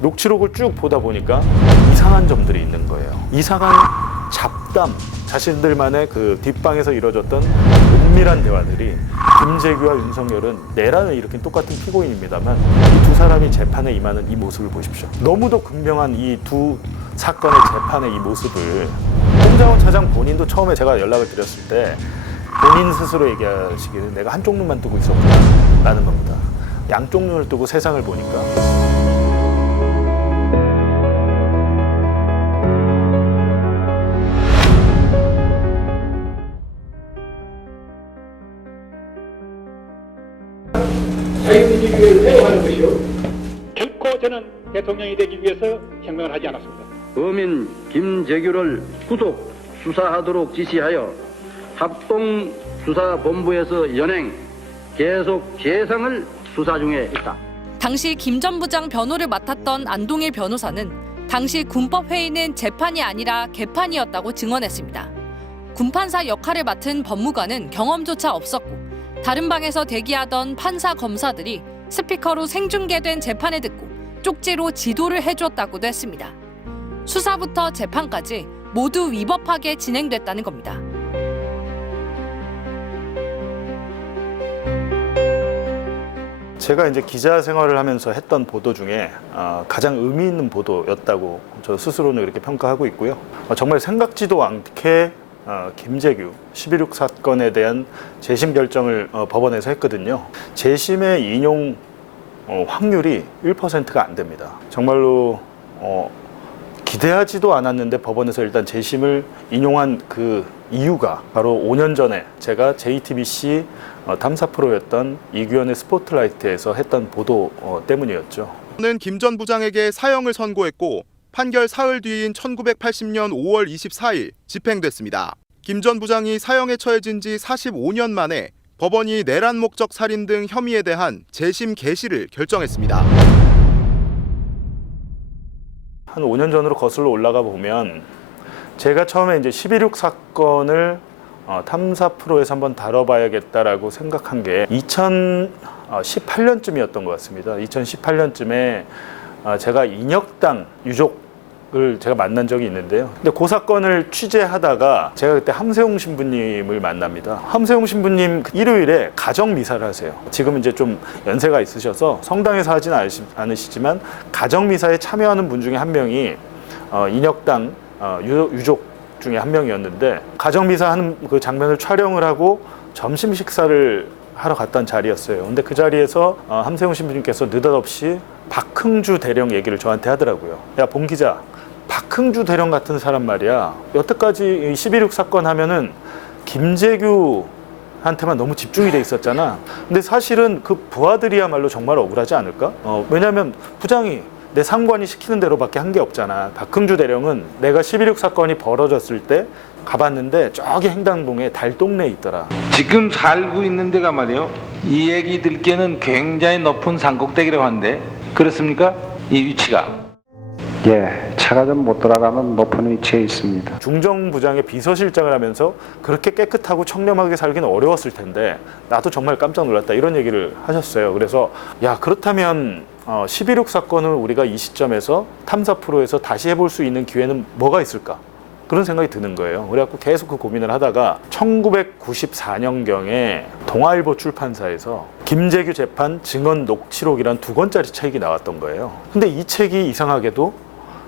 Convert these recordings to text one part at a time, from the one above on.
녹취록을 쭉 보다 보니까 이상한 점들이 있는 거예요. 이상한 잡담, 자신들만의 그 뒷방에서 이루어졌던 은밀한 대화들이 김재규와 윤석열은 내란을 일으킨 똑같은 피고인입니다만 이 두 사람이 재판에 임하는 이 모습을 보십시오. 너무도 극명한 이 두 사건의 재판의 이 모습을 홍장원 차장 본인도 처음에 제가 연락을 드렸을 때 본인 스스로 얘기하시기를 내가 한쪽 눈만 뜨고 있었구나라는 겁니다. 양쪽 눈을 뜨고 세상을 보니까 자유민주주의를 회복하는 것이요. 결코 저는 대통령이 되기 위해서 혁명을 하지 않았습니다. 범인 김재규를 구속 수사하도록 지시하여 합동수사본부에서 연행 계속 재상을 수사 중에 있다. 당시 김 전 부장 변호를 맡았던 안동일 변호사는 당시 군법회의는 재판이 아니라 개판이었다고 증언했습니다. 군판사 역할을 맡은 법무관은 경험조차 없었고 다른 방에서 대기하던 판사 검사들이 스피커로 생중계된 재판을 듣고 쪽지로 지도를 해줬다고도 했습니다. 수사부터 재판까지 모두 위법하게 진행됐다는 겁니다. 제가 이제 기자 생활을 하면서 했던 보도 중에 가장 의미 있는 보도였다고 저 스스로는 이렇게 평가하고 있고요. 정말 생각지도 않게 김재규 11.6 사건에 대한 재심 결정을 법원에서 했거든요. 재심의 인용 확률이 1%가 안 됩니다. 정말로 기대하지도 않았는데 법원에서 일단 재심을 인용한 그 이유가 바로 5년 전에 제가 JTBC 탐사 프로였던 이규현의 스포트라이트에서 했던 보도 때문이었죠. 는 김 전 부장에게 사형을 선고했고 판결 사흘 뒤인 1980년 5월 24일 집행됐습니다. 김 전 부장이 사형에 처해진 지 45년 만에 법원이 내란 목적 살인 등 혐의에 대한 재심 개시를 결정했습니다. 한 5년 전으로 거슬러 올라가 보면 제가 처음에 이제 11.6 사건을 탐사 프로에서 한번 다뤄봐야겠다라고 생각한 게 2018년쯤이었던 것 같습니다. 2018년쯤에 제가 인혁당 유족을 제가 만난 적이 있는데요. 근데 그 사건을 취재하다가 제가 그때 함세웅 신부님을 만납니다. 함세웅 신부님 일요일에 가정 미사를 하세요. 지금 이제 좀 연세가 있으셔서 성당에서 하지는 않으시지만 가정 미사에 참여하는 분 중에 한 명이 인혁당 유족 중에 한 명이었는데 가정 미사 하는 그 장면을 촬영을 하고 점심 식사를 하러 갔던 자리였어요. 근데 그 자리에서 함세웅 신부님께서 느닷없이 박흥주 대령 얘기를 저한테 하더라고요. 야, 봉 기자, 박흥주 대령 같은 사람 말이야. 여태까지 11.6 사건 하면은 김재규한테만 너무 집중이 돼 있었잖아. 근데 사실은 그 부하들이야말로 정말 억울하지 않을까? 왜냐하면 부장이 내 상관이 시키는 대로밖에 한 게 없잖아. 박흥주 대령은 내가 11.6 사건이 벌어졌을 때 가봤는데 저기 행당동에 달동네에 있더라. 지금 살고 있는 데가 말이요, 이 얘기 듣기에는 굉장히 높은 산꼭대기라고 하는데 그렇습니까? 이 위치가. 예, 차가 좀 못 돌아가면 높은 위치에 있습니다. 중정부장의 비서실장을 하면서 그렇게 깨끗하고 청렴하게 살기는 어려웠을 텐데 나도 정말 깜짝 놀랐다, 이런 얘기를 하셨어요. 그래서 야, 그렇다면 11.6 사건을 우리가 이 시점에서 탐사 프로에서 다시 해볼 수 있는 기회는 뭐가 있을까? 그런 생각이 드는 거예요. 그래갖고 계속 그 고민을 하다가 1994년경에 동아일보 출판사에서 김재규 재판 증언 녹취록이란 2권짜리 책이 나왔던 거예요. 근데 이 책이 이상하게도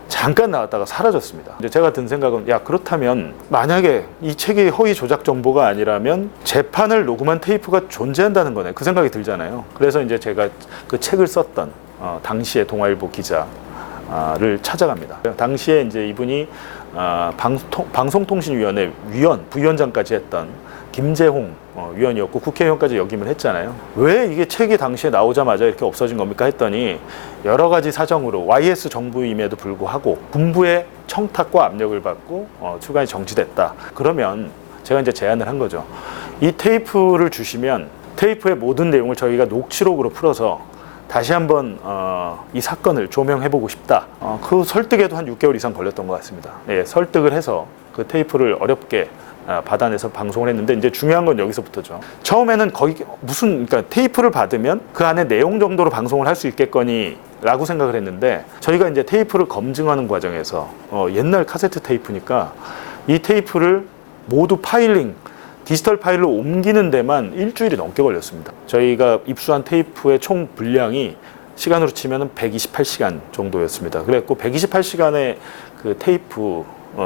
잠깐 나왔다가 사라졌습니다. 이제 제가 든 생각은, 야, 그렇다면 만약에 이 책이 허위 조작 정보가 아니라면 재판을 녹음한 테이프가 존재한다는 거네. 그 생각이 들잖아요. 그래서 이제 제가 그 책을 썼던 당시의 동아일보 기자를 찾아갑니다. 당시에 이제 이분이 방송통신위원회 부위원장까지 했던 김재홍 위원이었고 국회의원까지 역임을 했잖아요. 왜 이게 책이 당시에 나오자마자 이렇게 없어진 겁니까 했더니 여러 가지 사정으로 YS 정부임에도 불구하고 군부의 청탁과 압력을 받고 출간이 정지됐다. 그러면 제가 이제 제안을 한 거죠. 이 테이프를 주시면 테이프의 모든 내용을 저희가 녹취록으로 풀어서 다시 한번 이 사건을 조명해보고 싶다. 그 설득에도 한 6개월 이상 걸렸던 것 같습니다. 예, 설득을 해서 그 테이프를 어렵게 받아내서 방송을 했는데 이제 중요한 건 여기서부터죠. 처음에는 거의 그러니까 테이프를 받으면 그 안에 내용 정도로 방송을 할 수 있겠거니 라고 생각을 했는데 저희가 이제 테이프를 검증하는 과정에서 옛날 카세트 테이프니까 이 테이프를 모두 파일링, 디지털 파일로 옮기는 데만 일주일이 넘게 걸렸습니다. 저희가 입수한 테이프의 총 분량이 시간으로 치면 128시간 정도였습니다. 그래서 128시간의 그 테이프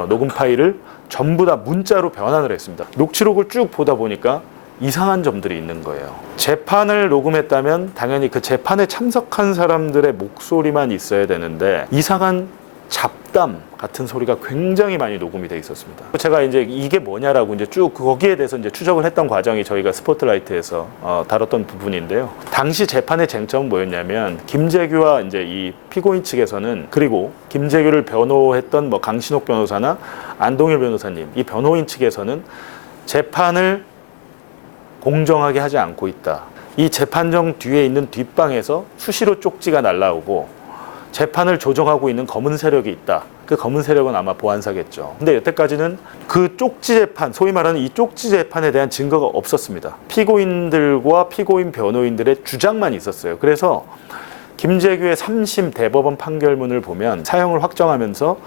녹음 파일을 전부 다 문자로 변환을 했습니다. 녹취록을 쭉 보다 보니까 이상한 점들이 있는 거예요. 재판을 녹음했다면 당연히 그 재판에 참석한 사람들의 목소리만 있어야 되는데 이상한 잡담 같은 소리가 굉장히 많이 녹음이 돼 있었습니다. 제가 이제 이게 뭐냐라고 이제 쭉 거기에 대해서 이제 추적을 했던 과정이 저희가 스포트라이트에서 다뤘던 부분인데요. 당시 재판의 쟁점은 뭐였냐면 김재규와 이제 이 피고인 측에서는 그리고 김재규를 변호했던 뭐 강신옥 변호사나 안동일 변호사님 이 변호인 측에서는 재판을 공정하게 하지 않고 있다. 이 재판정 뒤에 있는 뒷방에서 수시로 쪽지가 날라오고 재판을 조정하고 있는 검은 세력이 있다. 그 검은 세력은 아마 보안사겠죠. 근데 여태까지는 그 쪽지 재판, 소위 말하는 이 쪽지 재판에 대한 증거가 없었습니다. 피고인들과 피고인 변호인들의 주장만 있었어요. 그래서 김재규의 3심 대법원 판결문을 보면 사형을 확정하면서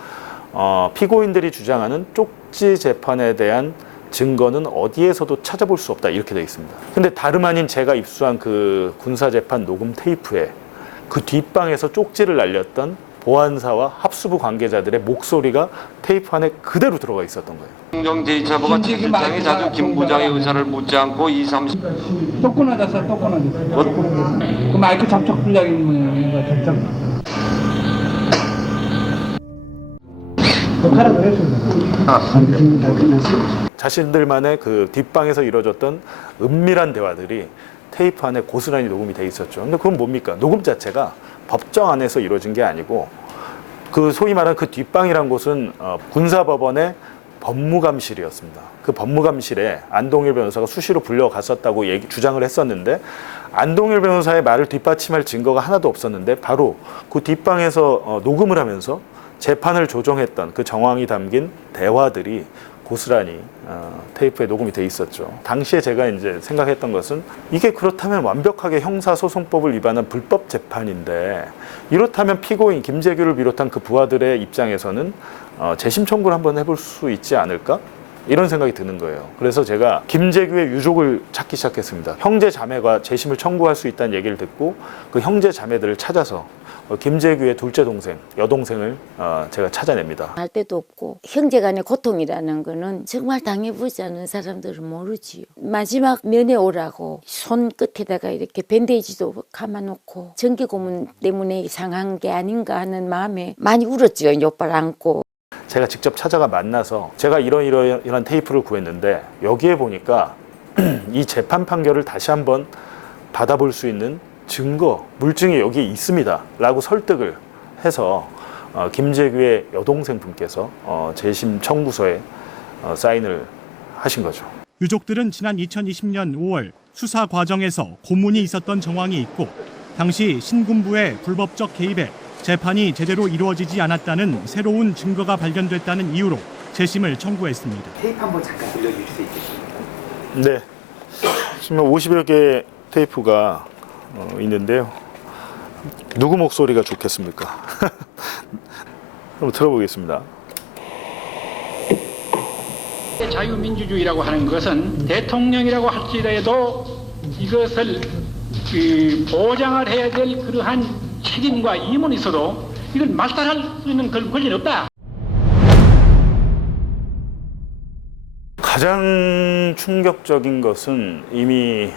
피고인들이 주장하는 쪽지 재판에 대한 증거는 어디에서도 찾아볼 수 없다 이렇게 되어 있습니다. 근데 다름 아닌 제가 입수한 그 군사재판 녹음 테이프에 그 뒷방에서 쪽지를 날렸던 보안사와 합수부 관계자들의 목소리가 테이프 안에 그대로 들어가 있었던 거예요. 행정제이처부가 차실장이 자주 김 부장의 의사를 묻지 않고 2, 3... 또 끊어졌어. 그 마이크 접촉 불량인 거 접촉. 자신들만의 그 뒷방에서 이루어졌던 은밀한 대화들이 테이프 안에 고스란히 녹음이 돼 있었죠. 근데 그건 뭡니까? 녹음 자체가 법정 안에서 이루어진 게 아니고 그 소위 말하는 그 뒷방이란 곳은 군사법원의 법무감실이었습니다. 그 법무감실에 안동일 변호사가 수시로 불려갔었다고 주장을 했었는데 안동일 변호사의 말을 뒷받침할 증거가 하나도 없었는데 바로 그 뒷방에서 녹음을 하면서 재판을 조정했던 그 정황이 담긴 대화들이 고스란히 테이프에 녹음이 돼 있었죠. 당시에 제가 이제 생각했던 것은 이게 그렇다면 완벽하게 형사소송법을 위반한 불법 재판인데 이렇다면 피고인 김재규를 비롯한 그 부하들의 입장에서는 재심 청구를 한번 해볼 수 있지 않을까? 이런 생각이 드는 거예요. 그래서 제가 김재규의 유족을 찾기 시작했습니다. 형제 자매가 재심을 청구할 수 있다는 얘기를 듣고 그 형제 자매들을 찾아서 김재규의 둘째 동생, 여동생을 제가 찾아냅니다. 할 데도 없고 형제간의 고통이라는 거는 정말 당해보지 않은 사람들은 모르지요. 마지막 면회 오라고 손끝에다가 이렇게 밴데이지도 감아놓고 전기고문 때문에 상한 게 아닌가 하는 마음에 많이 울었죠. 이 오빠를 안고. 제가 직접 찾아가 만나서 제가 이런 테이프를 구했는데 여기에 보니까 이 재판 판결을 다시 한번 받아볼 수 있는 증거, 물증이 여기에 있습니다 라고 설득을 해서 김재규의 여동생 분께서 재심 청구서에 사인을 하신 거죠. 유족들은 지난 2020년 5월 수사 과정에서 고문이 있었던 정황이 있고 당시 신군부의 불법적 개입에 재판이 제대로 이루어지지 않았다는 새로운 증거가 발견됐다는 이유로 재심을 청구했습니다. 테이프 한번 잠깐 들려주실 수 있겠습니까? 네, 지금 50여 개의 테이프가 있는데요. 누구 목소리가 좋겠습니까? 한번 들어보겠습니다. 자유민주주의라고 하는 것은 대통령이라고 할지라도 이것을 보장을 해야 될 그러한 책임과 임무는 있어도 이걸 말살할 수 있는 그런 권리는 없다. 가장 충격적인 것은 이미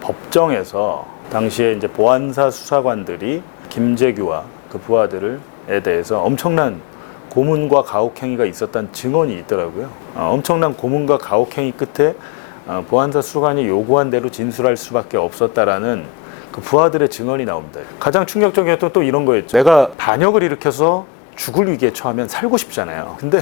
법정에서 당시에 이제 보안사 수사관들이 김재규와 그 부하들에 대해서 엄청난 고문과 가혹행위가 있었다는 증언이 있더라고요. 엄청난 고문과 가혹행위 끝에 보안사 수사관이 요구한 대로 진술할 수밖에 없었다라는 그 부하들의 증언이 나옵니다. 가장 충격적이었던 또 이런 거였죠. 내가 반역을 일으켜서 죽을 위기에 처하면 살고 싶잖아요. 근데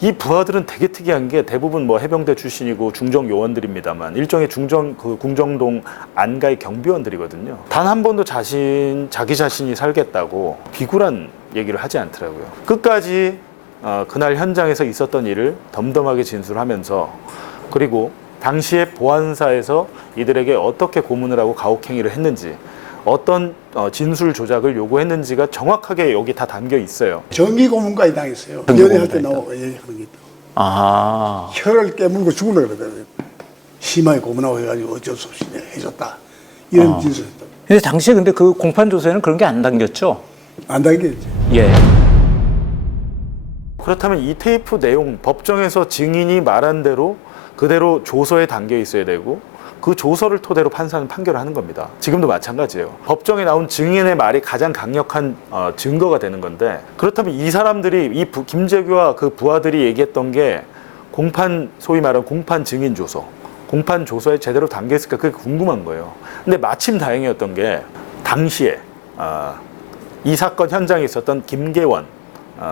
이 부하들은 되게 특이한 게 대부분 뭐 해병대 출신이고 중정 요원들입니다만 일종의 궁정동 안가의 경비원들이거든요. 단 한 번도 자기 자신이 살겠다고 비굴한 얘기를 하지 않더라고요. 끝까지 그날 현장에서 있었던 일을 덤덤하게 진술하면서 그리고 당시에 보안사에서 이들에게 어떻게 고문을 하고 가혹행위를 했는지 어떤 진술 조작을 요구했는지가 정확하게 여기 다 담겨 있어요. 정기 고문까지 당했어요. 연애할 때 나오고 얘기하는 게 있다. 혀를 깨물고 죽으려고 그러거든요. 심하게 고문하고 해가지고 어쩔 수 없이 내가 해줬다. 이런 진술했다. 근데 당시에 근데 그 공판 조서에는 그런 게 안 담겼죠? 안 당겼지. 예. 그렇다면 이 테이프 내용 법정에서 증인이 말한 대로 그대로 조서에 담겨 있어야 되고 그 조서를 토대로 판사는 판결을 하는 겁니다. 지금도 마찬가지예요. 법정에 나온 증인의 말이 가장 강력한 증거가 되는 건데 그렇다면 이 사람들이 김재규와 그 부하들이 얘기했던 게 공판 소위 말하는 공판 증인 조서 공판 조서에 제대로 담겨 있을까 그게 궁금한 거예요. 근데 마침 다행이었던 게 당시에 이 사건 현장에 있었던 김계원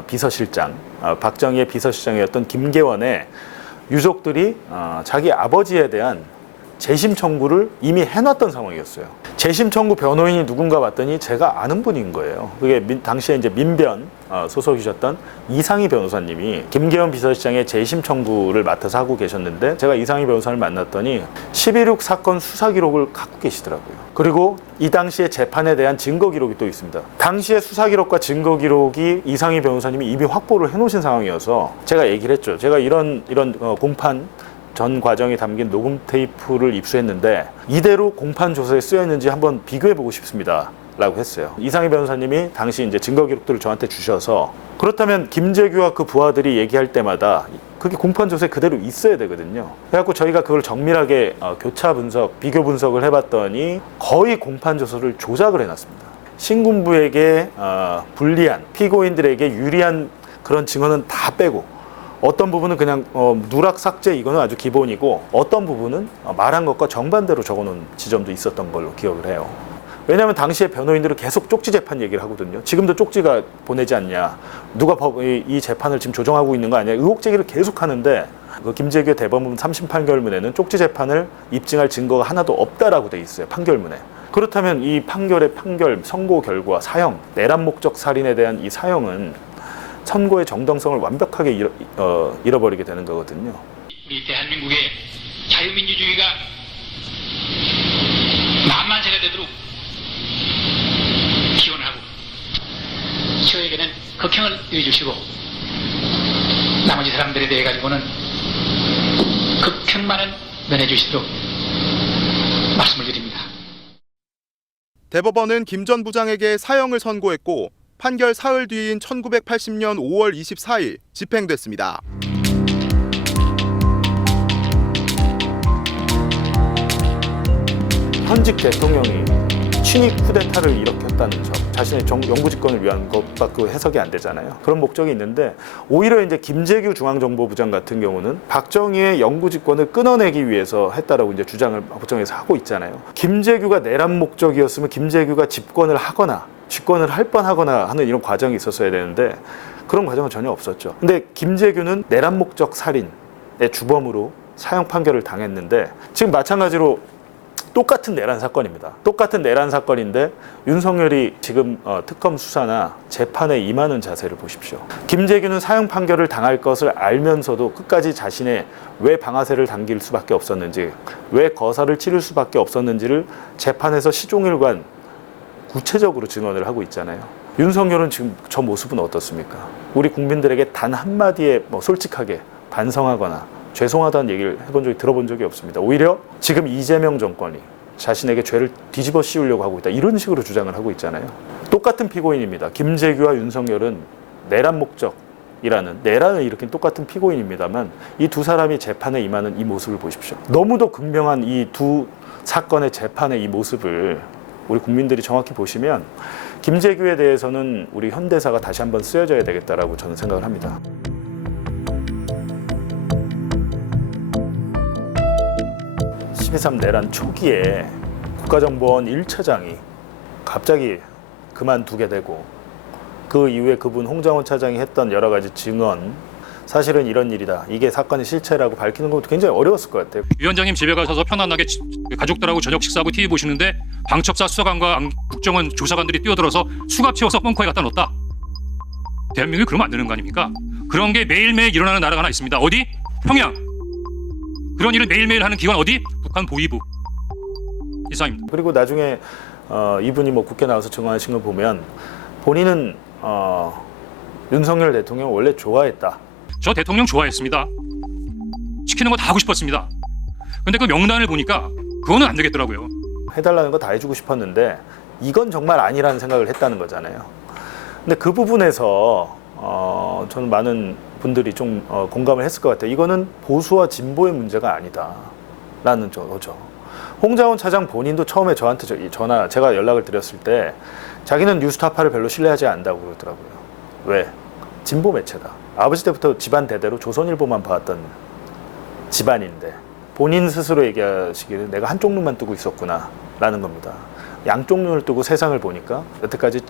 비서실장 박정희의 비서실장이었던 김계원의 유족들이 자기 아버지에 대한 재심 청구를 이미 해놨던 상황이었어요. 재심 청구 변호인이 누군가 봤더니 제가 아는 분인 거예요. 그게 당시에 이제 민변 소속이셨던 이상희 변호사님이 김계원 비서실장의 재심 청구를 맡아서 하고 계셨는데 제가 이상희 변호사를 만났더니 11.6 사건 수사 기록을 갖고 계시더라고요. 그리고 이 당시에 재판에 대한 증거 기록이 또 있습니다. 당시에 수사 기록과 증거 기록이 이상희 변호사님이 이미 확보를 해놓으신 상황이어서 제가 얘기를 했죠. 제가 이런 공판 전 과정이 담긴 녹음 테이프를 입수했는데 이대로 공판 조서에 쓰여 있는지 한번 비교해 보고 싶습니다. 라고 했어요. 이상희 변호사님이 당시 이제 증거 기록들을 저한테 주셔서 그렇다면 김재규와 그 부하들이 얘기할 때마다 그게 공판 조서에 그대로 있어야 되거든요. 그래갖고 저희가 그걸 정밀하게 교차 분석, 비교 분석을 해봤더니 거의 공판 조서를 조작을 해놨습니다. 신군부에게 불리한, 피고인들에게 유리한 그런 증언은 다 빼고 어떤 부분은 그냥 누락 삭제 이거는 아주 기본이고 어떤 부분은 말한 것과 정반대로 적어놓은 지점도 있었던 걸로 기억을 해요. 왜냐하면 당시에 변호인들은 계속 쪽지 재판 얘기를 하거든요. 지금도 쪽지가 보내지 않냐. 누가 이 재판을 지금 조정하고 있는 거 아니야. 의혹 제기를 계속 하는데 그 김재규의 대법원 3심 판결문에는 쪽지 재판을 입증할 증거가 하나도 없다라고 돼 있어요. 판결문에. 그렇다면 이 판결의 선고 결과 사형, 내란 목적 살인에 대한 이 사형은 선고의 정당성을 완벽하게 잃어버리게 되는 거거든요. 우리 대한민국의 자유민주주의가 만만세가 되도록 기원하고 저에게는 극형을 이어주시고 나머지 사람들에 대해 가지고는 극형만은 면해주시도록 말씀을 드립니다. 대법원은 김 전 부장에게 사형을 선고했고 판결 사흘 뒤인 1980년 5월 24일 집행됐습니다. 현직 대통령이 친위 쿠데타를 일으켰다는 점, 자신의 영구집권을 위한 것밖에 해석이 안 되잖아요. 그런 목적이 있는데 오히려 이제 김재규 중앙정보부장 같은 경우는 박정희의 영구집권을 끊어내기 위해서 했다라고 이제 주장을 법정에서 하고 있잖아요. 김재규가 내란 목적이었으면 김재규가 집권을 하거나 집권을 할 뻔하거나 하는 이런 과정이 있었어야 되는데 그런 과정은 전혀 없었죠. 근데 김재규는 내란 목적 살인의 주범으로 사형 판결을 당했는데 지금 마찬가지로 똑같은 내란 사건입니다. 똑같은 내란 사건인데 윤석열이 지금 특검 수사나 재판에 임하는 자세를 보십시오. 김재규는 사형 판결을 당할 것을 알면서도 끝까지 자신의 왜 방아쇠를 당길 수밖에 없었는지, 왜 거사를 치를 수밖에 없었는지를 재판에서 시종일관 구체적으로 증언을 하고 있잖아요. 윤석열은 지금 저 모습은 어떻습니까? 우리 국민들에게 단 한마디에 솔직하게 반성하거나 죄송하다는 얘기를 들어본 적이 없습니다. 오히려 지금 이재명 정권이 자신에게 죄를 뒤집어 씌우려고 하고 있다. 이런 식으로 주장을 하고 있잖아요. 똑같은 피고인입니다. 김재규와 윤석열은 내란 목적이라는 내란을 일으킨 똑같은 피고인입니다만 이 두 사람이 재판에 임하는 이 모습을 보십시오. 너무도 극명한 이 두 사건의 재판의 이 모습을 우리 국민들이 정확히 보시면 김재규에 대해서는 우리 현대사가 다시 한번 쓰여져야 되겠다라고 저는 생각을 합니다. 12.3 내란 초기에 국가정보원 1차장이 갑자기 그만두게 되고 그 이후에 그분 홍장원 차장이 했던 여러 가지 증언, 사실은 이런 일이다, 이게 사건의 실체라고 밝히는 것도 굉장히 어려웠을 것 같아요. 위원장님 집에 가셔서 편안하게 가족들하고 저녁 식사하고 TV 보시는데 방첩사 수사관과 국정원 조사관들이 뛰어들어서 수갑 채워서 벙커에 갖다 놓았다. 대한민국이 그러면 안 되는 거 아닙니까? 그런 게 매일매일 일어나는 나라가 하나 있습니다. 어디? 평양. 그런 일을 매일매일 하는 기관 어디? 북한 보위부. 이상입니다. 그리고 나중에 이분이 뭐 국회 나와서 증언하신 거 보면 본인은 윤석열 대통령 원래 좋아했다. 저 대통령 좋아했습니다. 시키는 거 다 하고 싶었습니다. 근데 그 명단을 보니까 그거는 안 되겠더라고요. 해달라는 거 다 해주고 싶었는데 이건 정말 아니라는 생각을 했다는 거잖아요. 근데 그 부분에서 저는 많은 분들이 좀 공감을 했을 것 같아요. 이거는 보수와 진보의 문제가 아니다라는 거죠. 홍장원 차장 본인도 처음에 저한테 제가 연락을 드렸을 때 자기는 뉴스타파를 별로 신뢰하지 않는다고 그러더라고요. 왜? 진보 매체다. 아버지 때부터 집안 대대로 조선일보만 봐왔던 집안인데 본인 스스로 얘기하시기를 내가 한쪽 눈만 뜨고 있었구나 라는 겁니다. 양쪽 눈을 뜨고 세상을 보니까 여태까지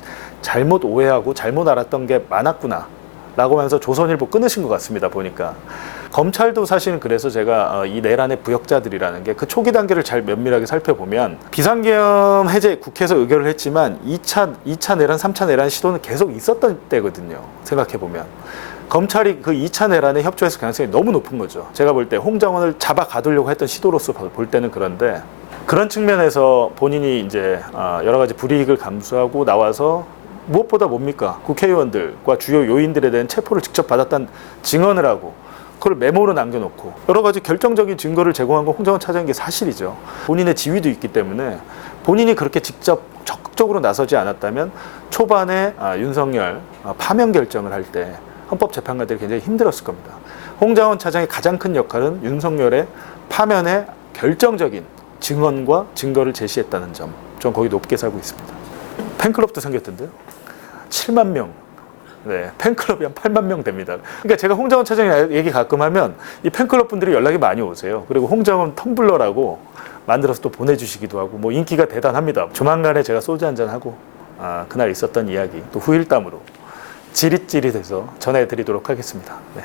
잘못 오해하고 잘못 알았던 게 많았구나 라고 하면서 조선일보 끊으신 것 같습니다. 보니까 검찰도 사실은 그래서 제가 이 내란의 부역자들이라는 게 그 초기 단계를 잘 면밀하게 살펴보면 비상계엄 해제 국회에서 의결을 했지만 2차 내란, 3차 내란 시도는 계속 있었던 때거든요. 생각해보면 검찰이 그 2차 내란에 협조했을 가능성이 너무 높은 거죠. 제가 볼 때 홍장원을 잡아 가두려고 했던 시도로서 볼 때는 그런데 그런 측면에서 본인이 이제 여러 가지 불이익을 감수하고 나와서 무엇보다 뭡니까? 국회의원들과 주요 요인들에 대한 체포를 직접 받았다는 증언을 하고 그걸 메모로 남겨놓고 여러 가지 결정적인 증거를 제공한 건 홍장원 차장인 게 사실이죠. 본인의 지위도 있기 때문에 본인이 그렇게 직접 적극적으로 나서지 않았다면 초반에 윤석열 파면 결정을 할 때 헌법재판관들이 굉장히 힘들었을 겁니다. 홍장원 차장의 가장 큰 역할은 윤석열의 파면의 결정적인 증언과 증거를 제시했다는 점. 전 거기 높게 살고 있습니다. 팬클럽도 생겼던데요. 7만 명. 네, 팬클럽이 한 8만 명 됩니다. 그러니까 제가 홍장원 차장 얘기 가끔 하면 이 팬클럽 분들이 연락이 많이 오세요. 그리고 홍장원 텀블러라고 만들어서 또 보내주시기도 하고 뭐 인기가 대단합니다. 조만간에 제가 소주 한잔 하고 그날 있었던 이야기 또 후일담으로 지릿지릿해서 전해드리도록 하겠습니다. 네.